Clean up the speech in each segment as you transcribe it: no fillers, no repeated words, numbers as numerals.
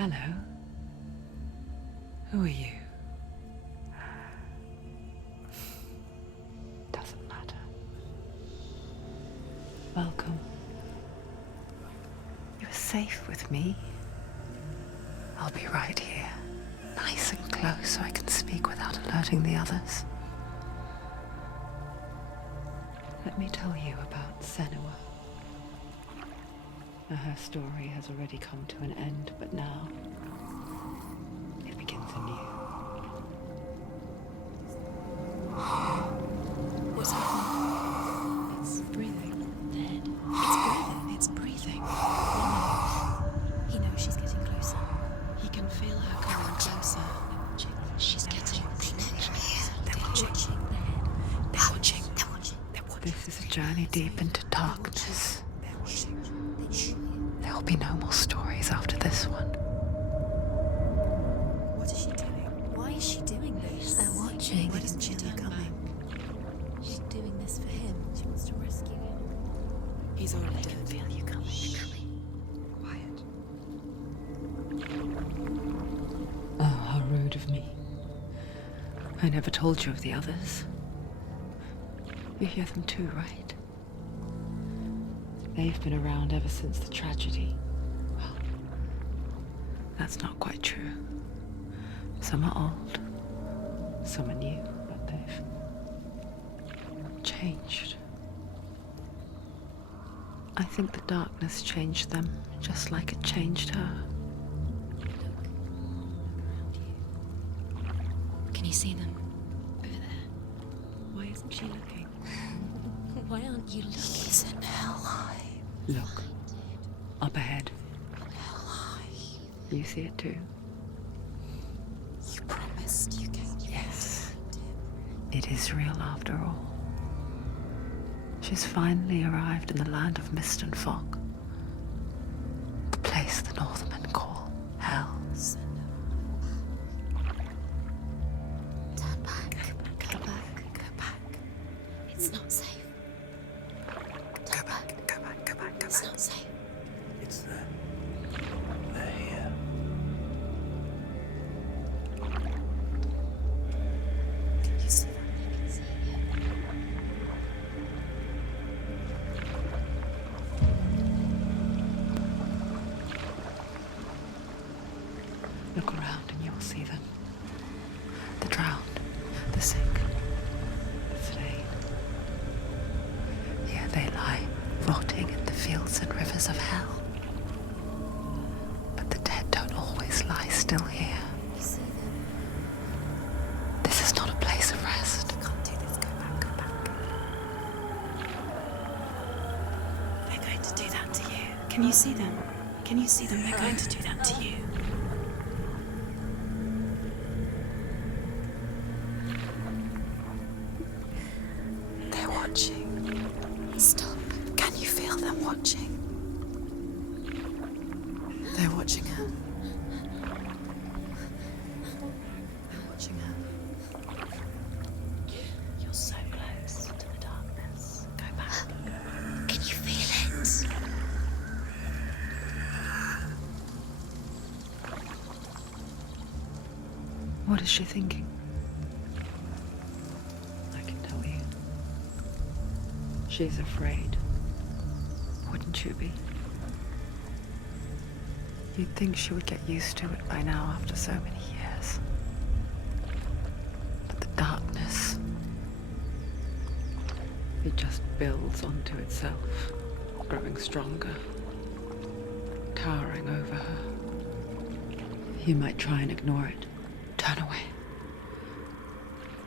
Hello. Who are you? Doesn't matter. Welcome. You're safe with me. I'll be right here, nice and close so I can speak without alerting the others. Let me tell you about Senua. Her story has already come to an end, but now it begins anew. What's happening? It's breathing. Dead. It's breathing. He knows she's getting closer. He can feel her coming closer. She's getting closer. They're watching. They're watching. This is a journey deep into darkness. There will be no more stories after this one. What is she doing? Why is she doing this? They're watching. Why doesn't she turn back? She's doing this for him. She wants to rescue him. He's already I dead. can feel you coming. Quiet. Oh, how rude of me. I never told you of the others. You hear them too, right? They've been around ever since the tragedy. Well, that's not quite true. Some are old, some are new, but they've changed. I think the darkness changed them, just like it changed her. Can you see them? Over there. Why isn't she looking? Why aren't you looking? He's in hell high. Look, up ahead. Hell high. You see it too? You promised you came. Yes. It is real after all. She's finally arrived in the land of mist and fog. The place the Northmen call Hell. Turn back. Go back. Go back. It's not safe. Turn back. Go back. It's not safe. It's them. They're here. Can you see that? I can see it. Look around and you'll see them. The drowned, the sick, the slain. Here they lie, rotting in the fields and rivers of hell. But the dead don't always lie still here. You see them? This is not a place of rest. You can't do this. Go back. They're going to do that to you. Can you see them? Can you see them? They're going to do that to you. They're watching. Stop. Can you feel them watching? They're watching her. They're watching her. You're so close to the darkness. Go back. Can you feel it? What is she thinking? I can tell you. She's afraid. Wouldn't you be? You'd think she would get used to it by now after so many years. But the darkness, it just builds onto itself, growing stronger, towering over her. You might try and ignore it, turn away.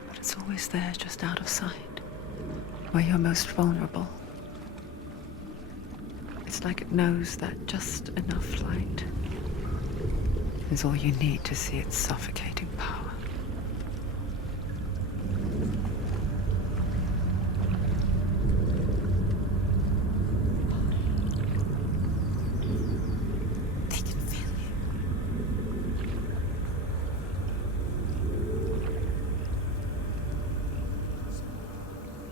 But it's always there, just out of sight, where you're most vulnerable. It's like it knows that just enough light is all you need to see its suffocating power. They can feel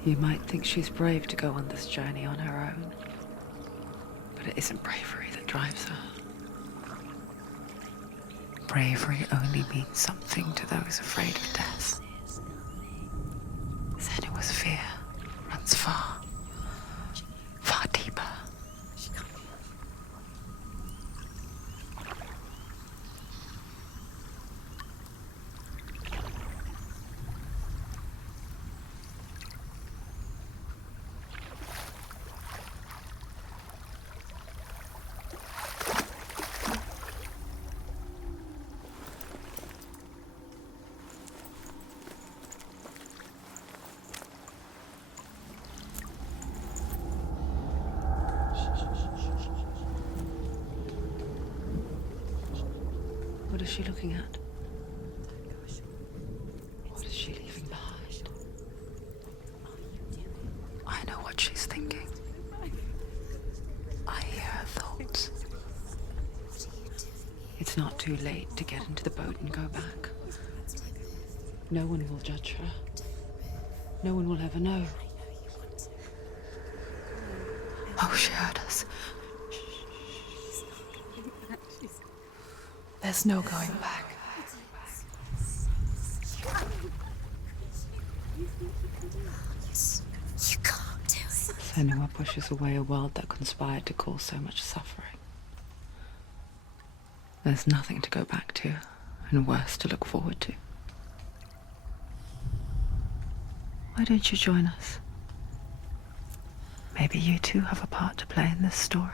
you. You might think she's brave to go on this journey on her own, but it isn't bravery that drives her. bravery only means something to those afraid of death. Senua's fear runs far, far deeper. What is she looking at? What is she leaving behind? I know what she's thinking. I hear her thoughts. It's not too late to get into the boat and go back. No one will judge her. No one will ever know. Oh, she heard us. There's no going back. You can't do it. Senua pushes away a world that conspired to cause so much suffering. There's nothing to go back to, and worse to look forward to. Why don't you join us? Maybe you too have a part to play in this story.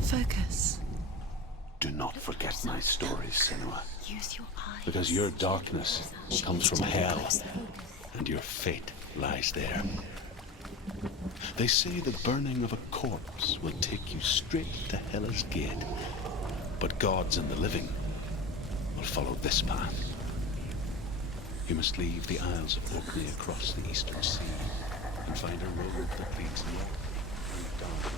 Focus. Do not forget my stories, Senua. Use your eyes. Because your darkness comes from hell, and your fate lies there. They say the burning of a corpse will take you straight to Hela's gate. But gods and the living will follow this path. You must leave the Isles of Orkney across the eastern sea and find a road that leads north and down.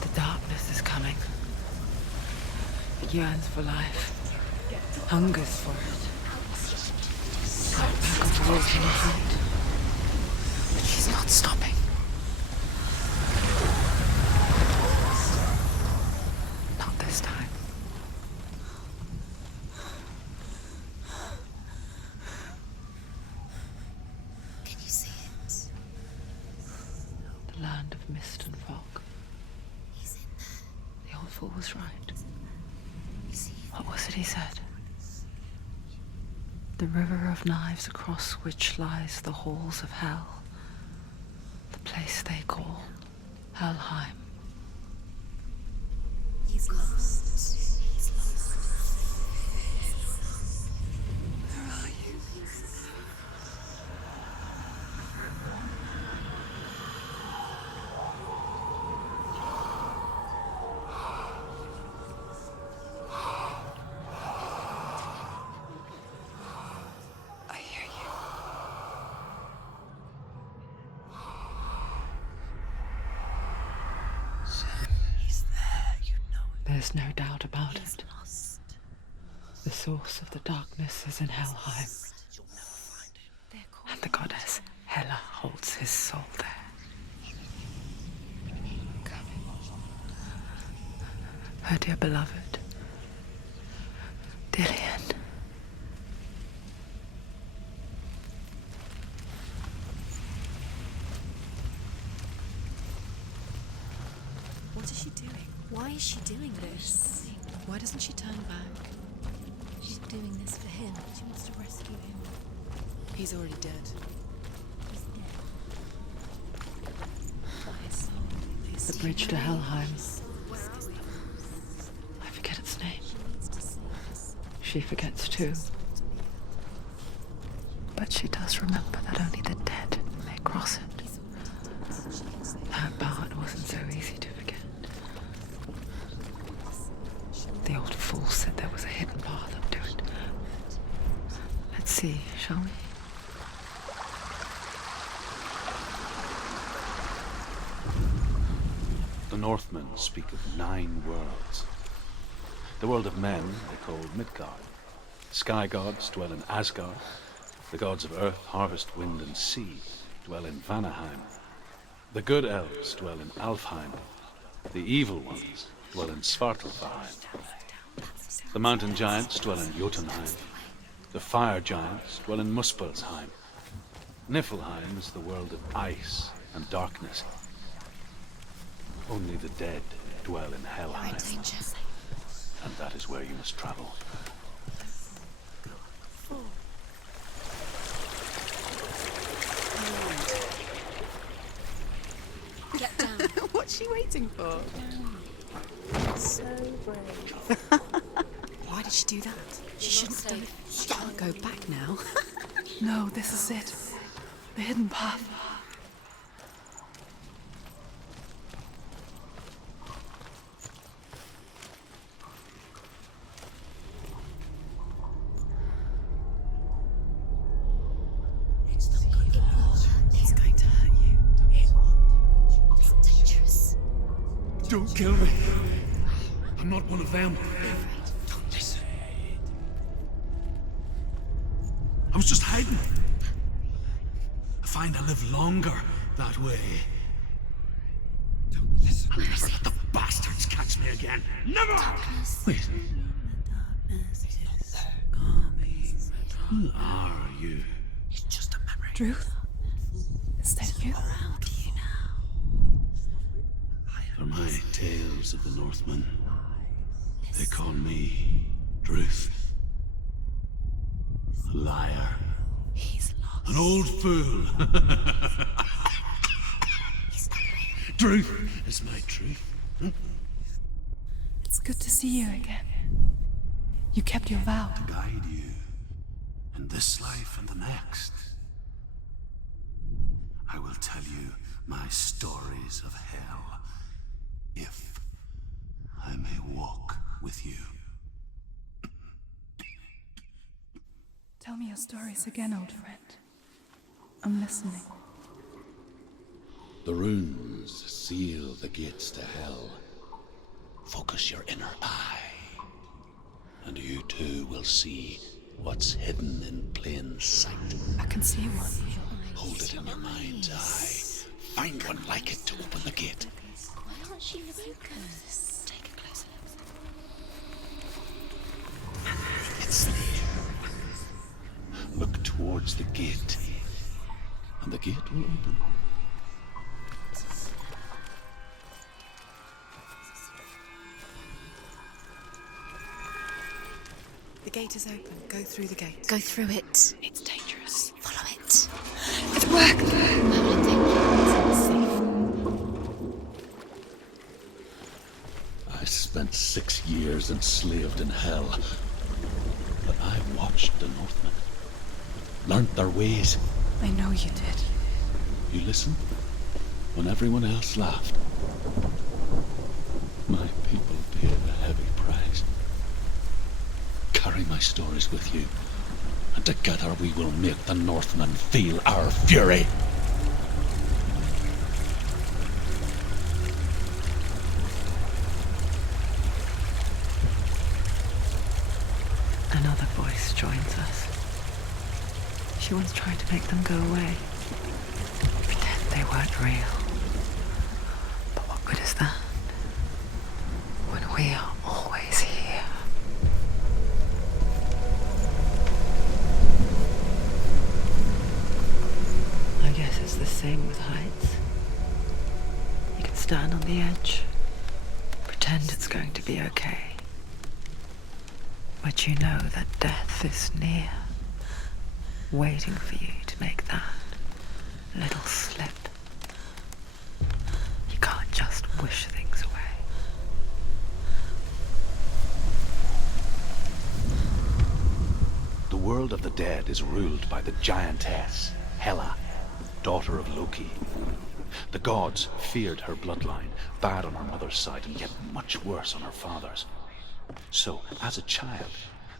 The darkness is coming. It yearns for life, hungers for it. Like a pack of wolves in a hunt. But she's not stopping. Not this time. Can you see it? The land of mist and fog. He's in there. The old fool was right. You see it? What was it he said? The river of knives across which lies the halls of hell. The place they call Helheim. He's lost. He's lost. Where are you? I hear you. He's there, you know it. There's no doubt about He's it. lost. The source of the darkness is in Helheim, and the goddess Hela holds his soul there. Her dear beloved, Dillian. What is she doing? Why is she doing this? Why doesn't she turn back? She's doing this for him. She wants to rescue him. He's already dead. He's dead. His soul lays The bridge to Helheim. I forget its name. She needs to save us. She forgets too. But she does remember that only the dead may cross it. That part wasn't so easy to forget. The old fool said there was a hidden path up to it. Let's see, shall we? Northmen speak of 9 worlds. The world of men they call Midgard. The sky gods dwell in Asgard. The gods of earth, harvest, wind, and sea dwell in Vanaheim. The good elves dwell in Alfheim. The evil ones dwell in Svartalfheim. The mountain giants dwell in Jotunheim. The fire giants dwell in Muspelheim. Niflheim is the world of ice and darkness. Only the dead dwell in Helheim. And that is where you must travel. Get down. What's she waiting for? So brave. Why did she do that? She shouldn't have done it. She can't go back now. No, this is it. The hidden path. It's going to hurt you. It's dangerous. Don't kill me. I'm not one of them. Don't listen. I was just hiding. I find I live longer that way. Don't listen. I'll never let the bastards catch me again. Never! Wait. Who are you? It's just a memory. Truth? Is that you? Around you now. For my tales of the Northmen, they call me Druth. A liar. He's lost. An old fool. Druth is my truth. It's good to see you again. You kept your vow. To guide you in this life and the next. I will tell you my stories of hell, if I may walk with you. Tell me your stories again, old friend. I'm listening. The runes seal the gates to hell. Focus your inner eye, and you too will see what's hidden in plain sight. I can see one. Hold it in your mind's eye. Find one like it to open the gate. Why aren't she focused? Take a closer look. It's there. Look towards the gate, and the gate will open. The gate is open. Go through the gate. Go through it. It's dangerous. Follow it. It worked! Where will it take you? I spent 6 years enslaved in hell, but I watched the Northmen, learnt their ways. I know you did. You listened when everyone else laughed. My people paid a heavy price. Carry my stories with you, and together we will make the Northmen feel our fury. Another voice joins us. She once tried to make them go away. Pretend they weren't real. But what good is that? When we are always here. I guess it's the same with heights. You can stand on the edge, pretend it's going to be okay. But you know that death is near, waiting for you to make that little slip. You can't just wish things away. The world of the dead is ruled by the giantess, Hela, daughter of Loki. The gods feared her bloodline, bad on her mother's side and yet much worse on her father's. So, as a child,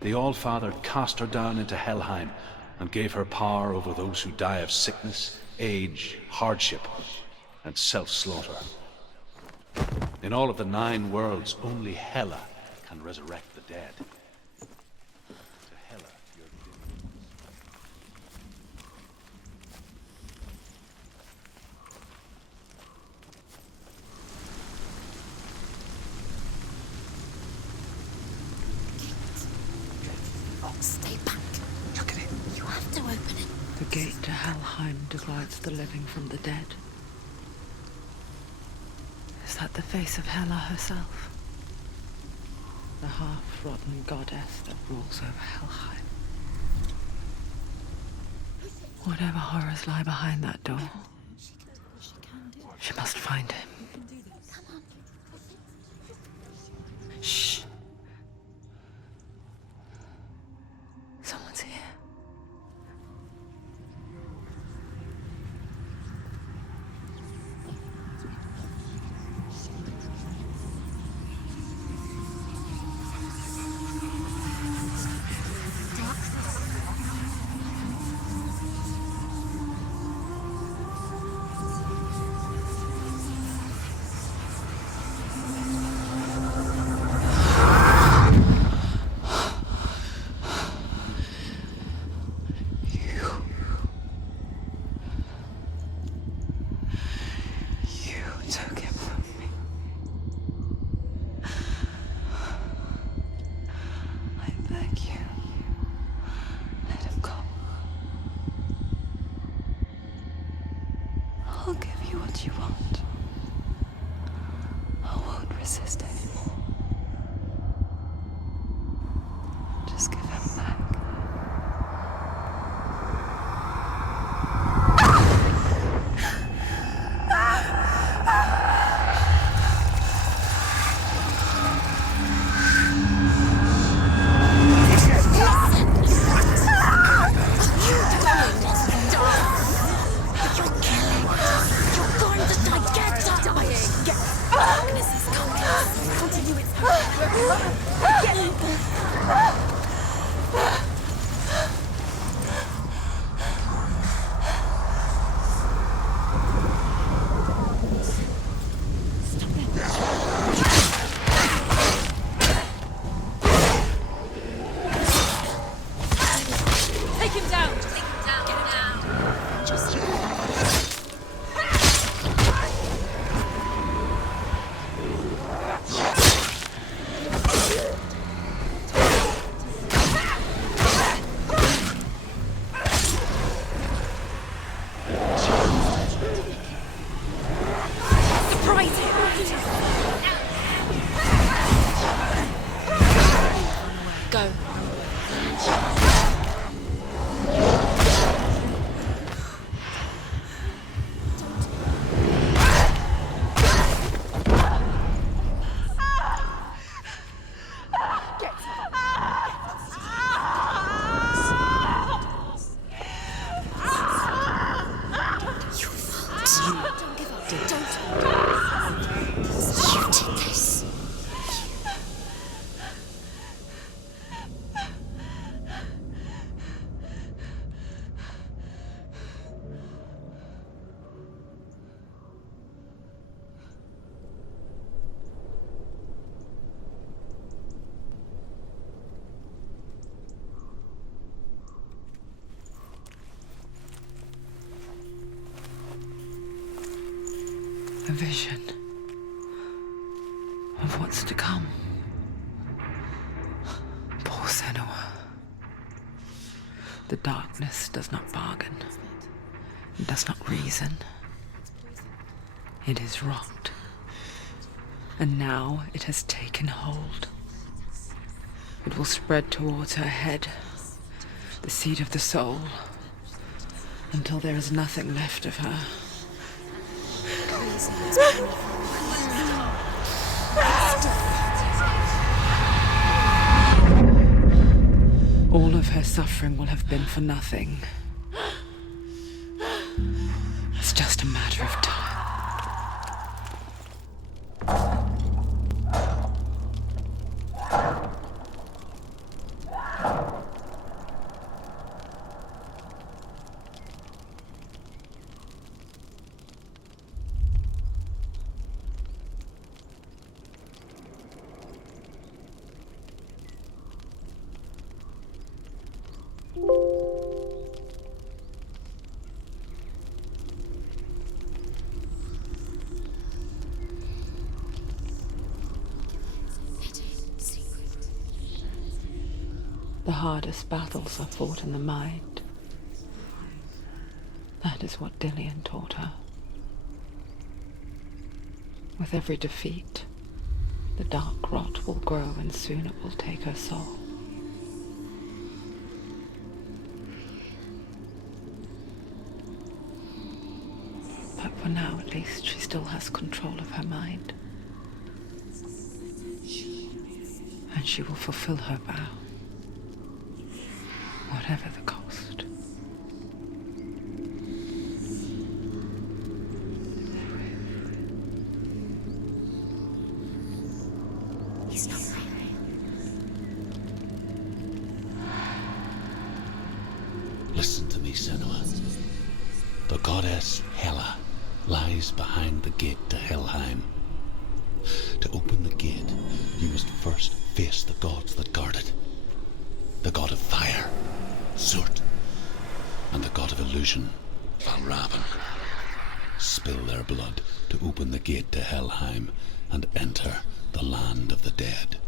the All-Father cast her down into Helheim and gave her power over those who die of sickness, age, hardship, and self-slaughter. In all of the 9 worlds, only Hela can resurrect the dead. To Hela, your Stay back. Look at it. You have to open it. The gate to Helheim divides the living from the dead. Is that the face of Hela herself? The half-rotten goddess that rules over Helheim. Whatever horrors lie behind that door, she must find him. Shh. Someone's here. Took him from me. I beg you, let him go. I'll give you what you want. I won't resist anymore. Just give him back. A vision of what's to come. Poor Senua. The darkness does not bargain. It does not reason. It is rot. And now it has taken hold. It will spread towards her head, the seat of the soul, until there is nothing left of her. All of her suffering will have been for nothing. It's just a matter of time. The hardest battles are fought in the mind. That is what Dillian taught her. With every defeat, the dark rot will grow and soon it will take her soul. But for now, at least, she still has control of her mind. And she will fulfill her vow, whatever the cost. He's not right. Listen to me, Senua. The goddess Hela lies behind the gate to Helheim. To open the gate, you must first face the gods that guard it. The god of fire, Zurt, and the god of illusion, Valravn. Spill their blood to open the gate to Helheim and enter the land of the dead.